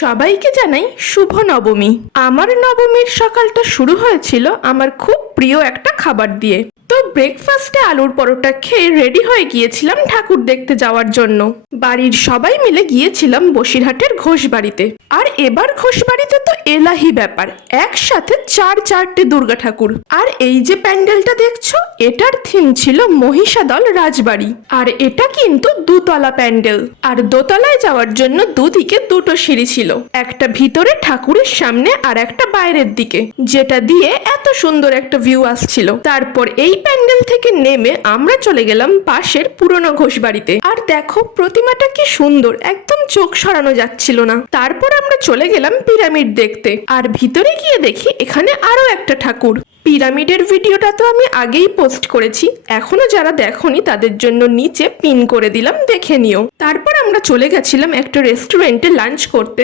সবাইকে জানাই শুভ নবমী। আমার নবমীর সকালটা শুরু হয়েছিল আমার খুব প্রিয় একটা খাবার দিয়ে। তো ব্রেকফাস্টে আলুর পরোটা খেয়ে রেডি হয়ে গিয়েছিলাম ঠাকুর দেখতে যাওয়ার জন্য। বাড়ির সবাই মিলে গিয়েছিলাম বসিরহাটের ঘোষবাড়িতে। আর এবার ঘোষবাড়িতে তো এলাহি ব্যাপার, একসাথে চারটে দুর্গা ঠাকুর। আর এই যে প্যান্ডেলটা দেখছো, এটার থিম ছিল মহিষাদল রাজবাড়ি। আর এটা কিন্তু দুতলা প্যান্ডেল, আর দোতলায় যাওয়ার জন্য দুদিকে দুটো সিঁড়ি ছিল, একটা ভিতরে ঠাকুরের সামনে আর একটা বাইরের দিকে, যেটা দিয়ে এত সুন্দর একটা ভিউ আসছিল। তারপর এই প্যান্ডেল থেকে নেমে আমরা চলে গেলাম পাশের পুরনো ঘোষবাড়িতে। আর দেখো প্রতিমাটা কি সুন্দর, একদম চোখ সরানো যাচ্ছিল না। তারপর আমরা চলে গেলাম পিরামিড দেখতে, আর ভিতরে গিয়ে দেখি এখানে আরো একটা ঠাকুর। পিরামিডের ভিডিওটা তো আমি আগেই পোস্ট করেছি, এখনো যারা দেখোনি তাদের জন্য নিচে পিন করে দিলাম, দেখে নিও। তারপর আমরা চলে গেছিলাম একটা রেস্টুরেন্টে লাঞ্চ করতে।